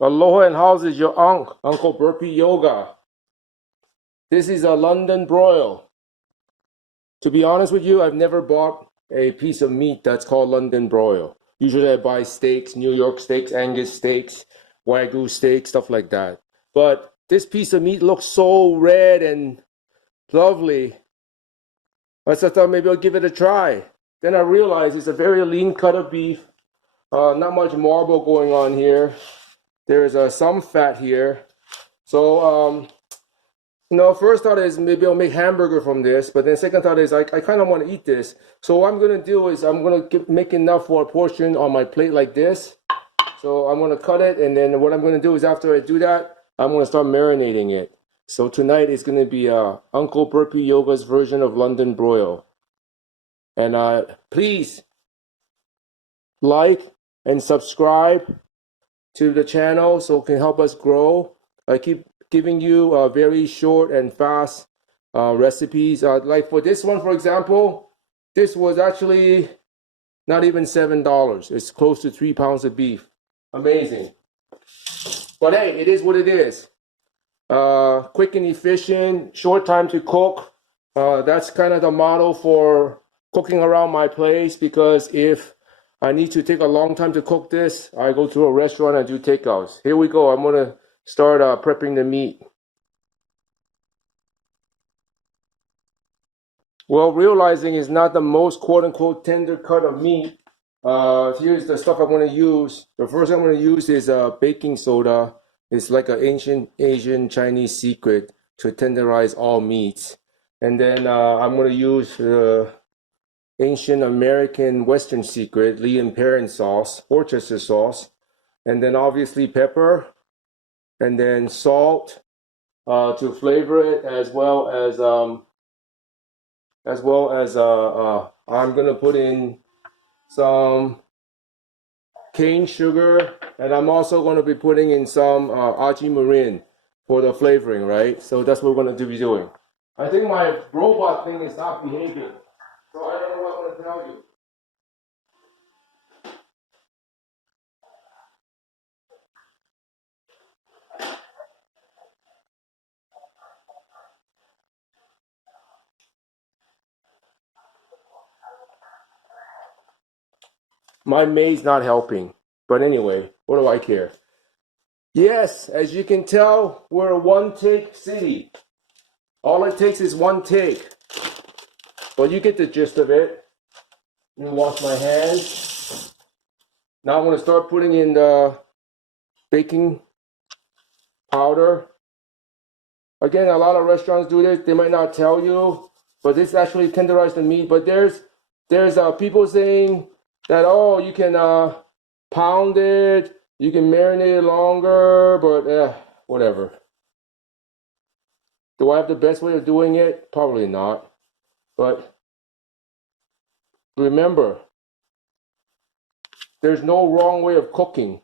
Aloha and how's is your Uncle Burpee Yoga. This is a London broil. To be honest with you, I've never bought a piece of meat that's called London broil. Usually I buy steaks, New York steaks, Angus steaks, Wagyu steaks, stuff like that. But this piece of meat looks so red and lovely. I thought maybe I'll give it a try. Then I realized it's a very lean cut of beef. Not much marble going on here. There's some fat here. So, first thought is maybe I'll make hamburger from this. But then second thought is I kind of want to eat this. So what I'm going to do is I'm going to make enough for a portion on my plate like this. So I'm going to cut it. And then what I'm going to do is after I do that, I'm going to start marinating it. So tonight is going to be Uncle Burpee Yoga's version of London broil. And please like and subscribe to the channel so it can help us grow. I keep giving you very short and fast recipes. Like for this one, for example, this was actually not even $7. It's close to 3 pounds of beef. Amazing. But hey, it is what it is. Quick and efficient, short time to cook. That's kind of the model for cooking around my place, because if I need to take a long time to cook this, I go to a restaurant and do takeouts. Here we go. I'm going to start prepping the meat. Well, realizing it's not the most quote-unquote tender cut of meat, here's the stuff I'm going to use. The first I'm going to use is baking soda. It's like an ancient Asian Chinese secret to tenderize all meats. And then I'm going to use ancient American Western secret, Lee and Perrin sauce, Worcester sauce, and then obviously pepper, and then salt to flavor it, as well as I'm gonna put in some cane sugar, and I'm also going to be putting in some aji marin for the flavoring, right? So that's what we're going to be doing. I think my robot thing is not behaving. So I don't know what I'm going to tell you. My maid's not helping. But anyway, what do I care? Yes, as you can tell, we're a one-take city. All it takes is one take. But you get the gist of it. Let me wash my hands. Now I'm going to start putting in the baking powder. Again, a lot of restaurants do this. They might not tell you, but this actually tenderizes the meat. But there's people saying that, oh, you can pound it, you can marinate it longer, but whatever. Do I have the best way of doing it? Probably not. But remember, there's no wrong way of cooking.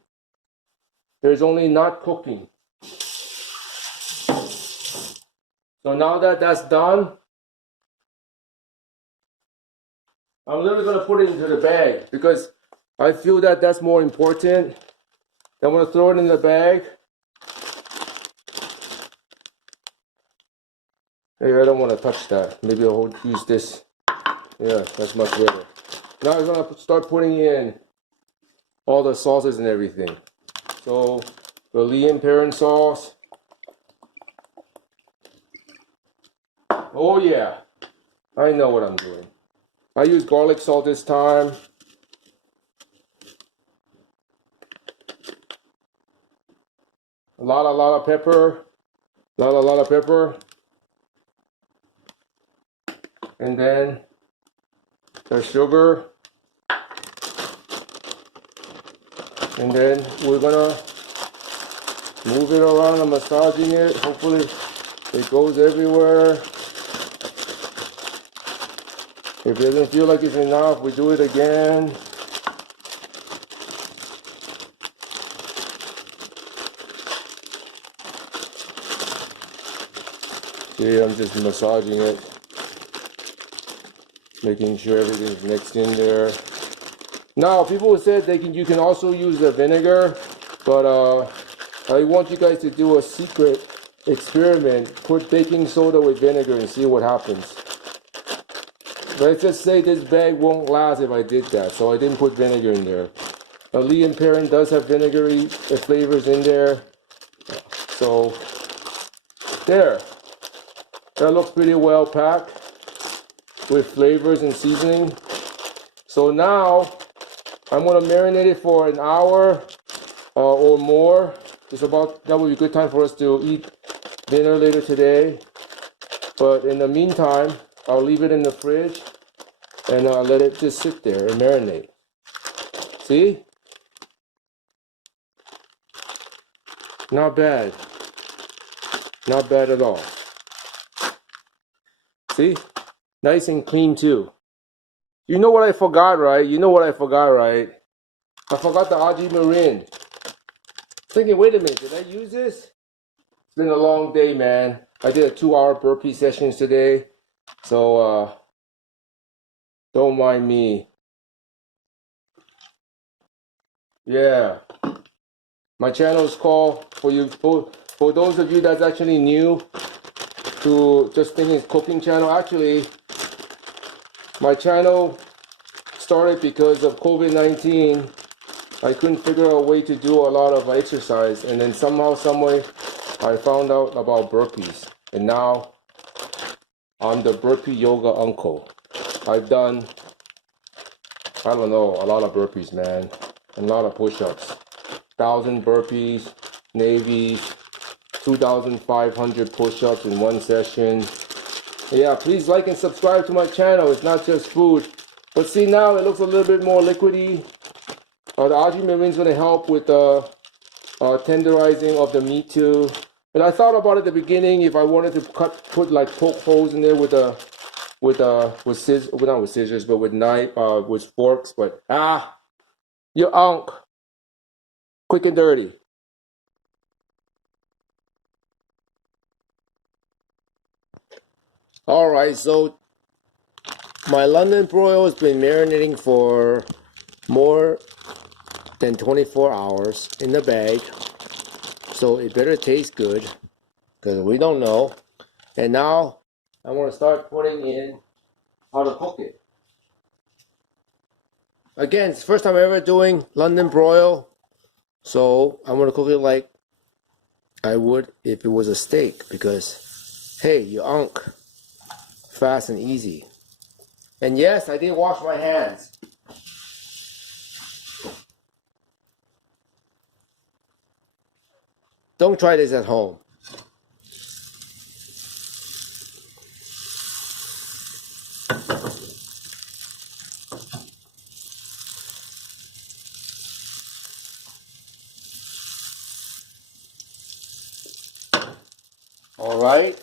There's only not cooking. So now that that's done, I'm literally going to put it into the bag because I feel that that's more important. I'm going to throw it in the bag. Hey, I don't want to touch that. Maybe I'll use this. Yeah, that's much better. Now I'm going to start putting in all the sauces and everything. So the Lee and Perrin sauce. Oh yeah, I know what I'm doing. I use garlic salt this time. A lot of pepper. A lot of pepper. And then the sugar. And then we're gonna move it around and massaging it. Hopefully it goes everywhere. If it doesn't feel like it's enough, we do it again. See, I'm just massaging it, making sure everything's mixed in there. Now, people said you can also use the vinegar, but I want you guys to do a secret experiment. Put baking soda with vinegar and see what happens. Let's just say this bag won't last if I did that, so I didn't put vinegar in there. Lee and Perrin does have vinegary flavors in there. So, there. That looks pretty well packed with flavors and seasoning. So now, I'm going to marinate it for an hour or more. That would be a good time for us to eat dinner later today. But in the meantime, I'll leave it in the fridge and let it just sit there and marinate. See? Not bad. Not bad at all. See? Nice and clean too. You know what I forgot, right? I forgot the aji marin. Thinking, wait a minute, did I use this? It's been a long day, man. I did a 2-hour burpee sessions today. So, don't mind me. Yeah. My channel is called, for those of you that's actually new to just thinking it's cooking channel. Actually, my channel started because of COVID-19. I couldn't figure out a way to do a lot of exercise, and then somehow, someway, I found out about burpees, and now I'm the burpee yoga uncle. I've done, I don't know, a lot of burpees, man, and a lot of push-ups. 1,000 burpees, navies, 2,500 push-ups in one session. Yeah, please like and subscribe to my channel. It's not just food. But see, now it looks a little bit more liquidy. The aji marin is going to help with the tenderizing of the meat too. But I thought about it at the beginning if I wanted to put like poke holes in there with scissors, well, not with scissors, but with with forks. But your unk, quick and dirty. All right, so my London broil has been marinating for more than 24 hours in the bag, so it better taste good because we don't know. And now I want to start putting in how to cook it. Again, it's the first time I'm ever doing London broil, so I'm going to cook it like I would if it was a steak because, hey, you unk, fast and easy. And yes, I did wash my hands. Don't try this at home. All right.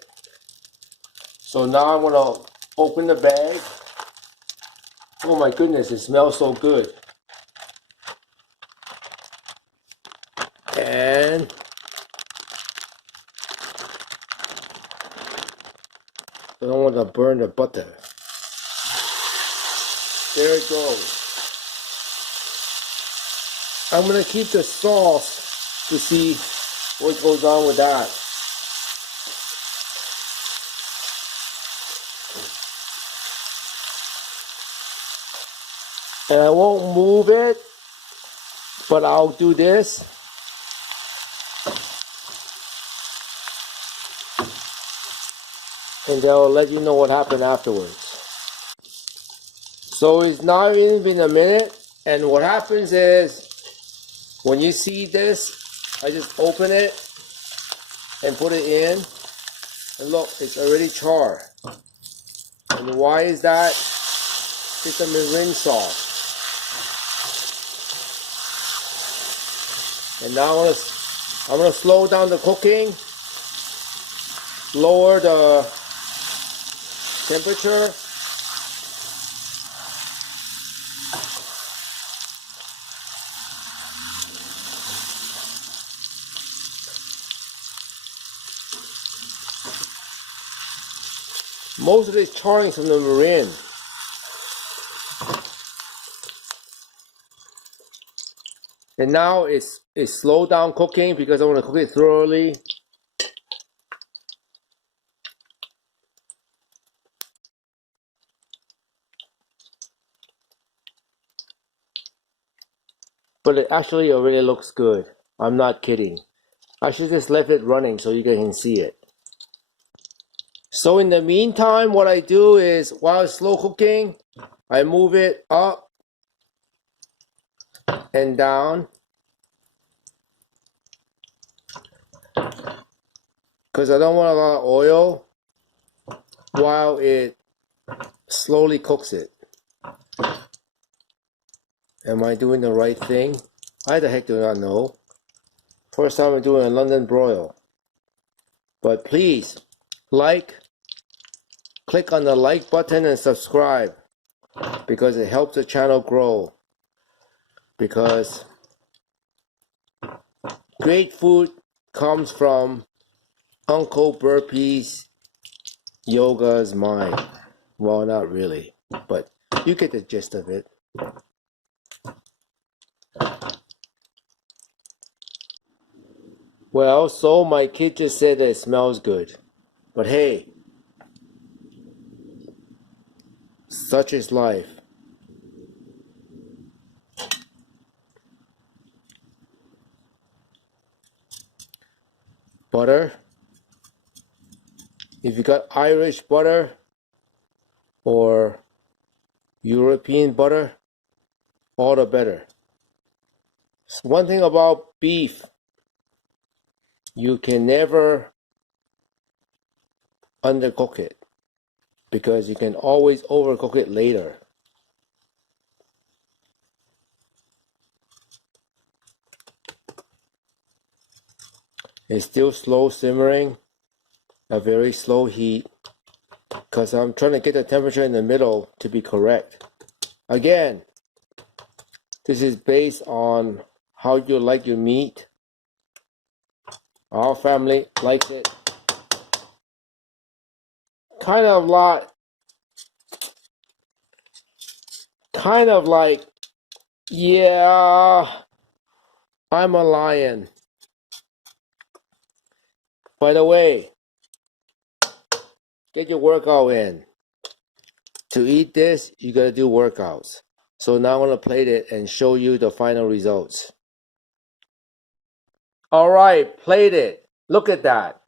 So now I'm gonna open the bag. Oh my goodness, it smells so good. And I don't want to burn the butter. There it goes. I'm gonna keep the sauce to see what goes on with that. And I won't move it, but I'll do this. And they'll let you know what happened afterwards. So it's not even been a minute, and what happens is, when you see this, I just open it and put it in, and look, it's already charred. And why is that? It's a marin sauce. And now I'm gonna slow down the cooking, lower the temperature. Most of this charring is from the marin. And now it's slow down cooking because I want to cook it thoroughly. But it actually already looks good. I'm not kidding. I should just left it running so you guys can see it. So in the meantime, what I do is while it's slow cooking, I move it up and down because I don't want a lot of oil while it slowly cooks it. Am I doing the right thing? I the heck do not know. First time I'm doing a London broil. But please, click on the like button and subscribe because it helps the channel grow. Because great food comes from Uncle Burpees Yoga's mind. Well, not really, but you get the gist of it. Well, so my kid just said that it smells good. But hey, such is life. Butter. If you got Irish butter or European butter, all the better. One thing about beef, you can never undercook it because you can always overcook it later. It's still slow simmering, a very slow heat, because I'm trying to get the temperature in the middle to be correct. Again, this is based on how you like your meat. Our family likes it kind of like, yeah, I'm a lion. By the way, get your workout in. To eat this, you gotta do workouts. So now I'm gonna plate it and show you the final results. All right, plate it. Look at that.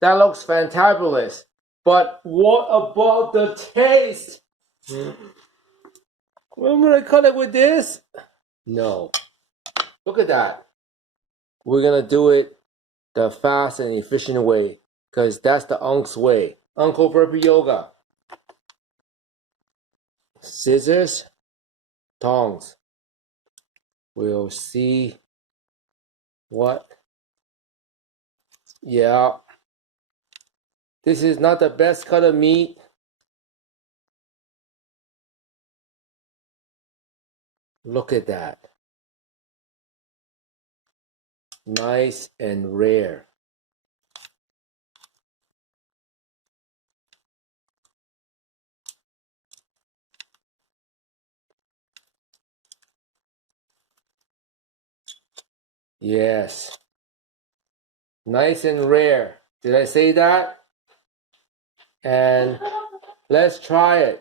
That looks fantabulous. But what about the taste? I'm gonna cut it with this? No. Look at that. We're gonna do it the fast and efficient way, because that's the Unc's way. Uncle Burpee Yoga. Scissors, tongs. We'll see what. Yeah. This is not the best cut of meat. Look at that. Nice and rare. Yes. Nice and rare. Did I say that? And let's try it.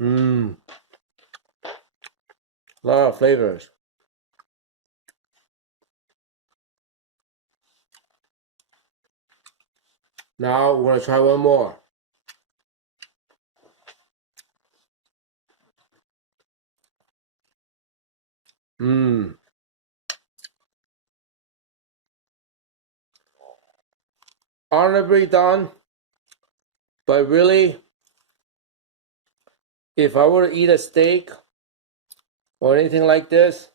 A lot of flavors. Now we're gonna try one more. Honorably done, but really, if I were to eat a steak or anything like this,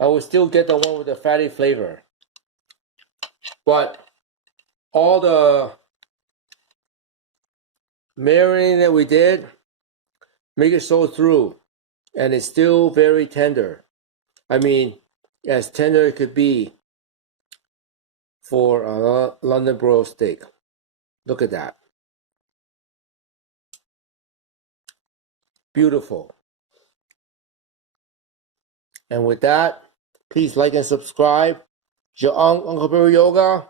I would still get the one with the fatty flavor. But all the marinating that we did make it so through, and it's still very tender. I mean, as tender it could be for a London broil steak. Look at that. Beautiful. And with that, please like and subscribe. Your Uncle Burry Yoga.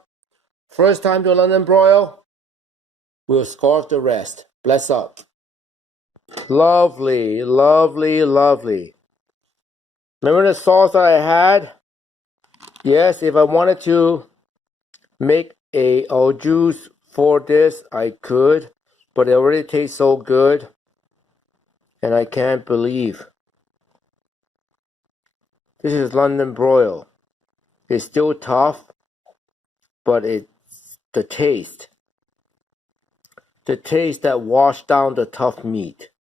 First time to London broil. We'll scarf the rest. Bless up. Lovely, lovely, lovely. Remember the sauce that I had? Yes, if I wanted to make a au juice for this, I could. But it already tastes so good. And I can't believe. This is London broil. It's still tough, but it's the taste. The taste that washed down the tough meat.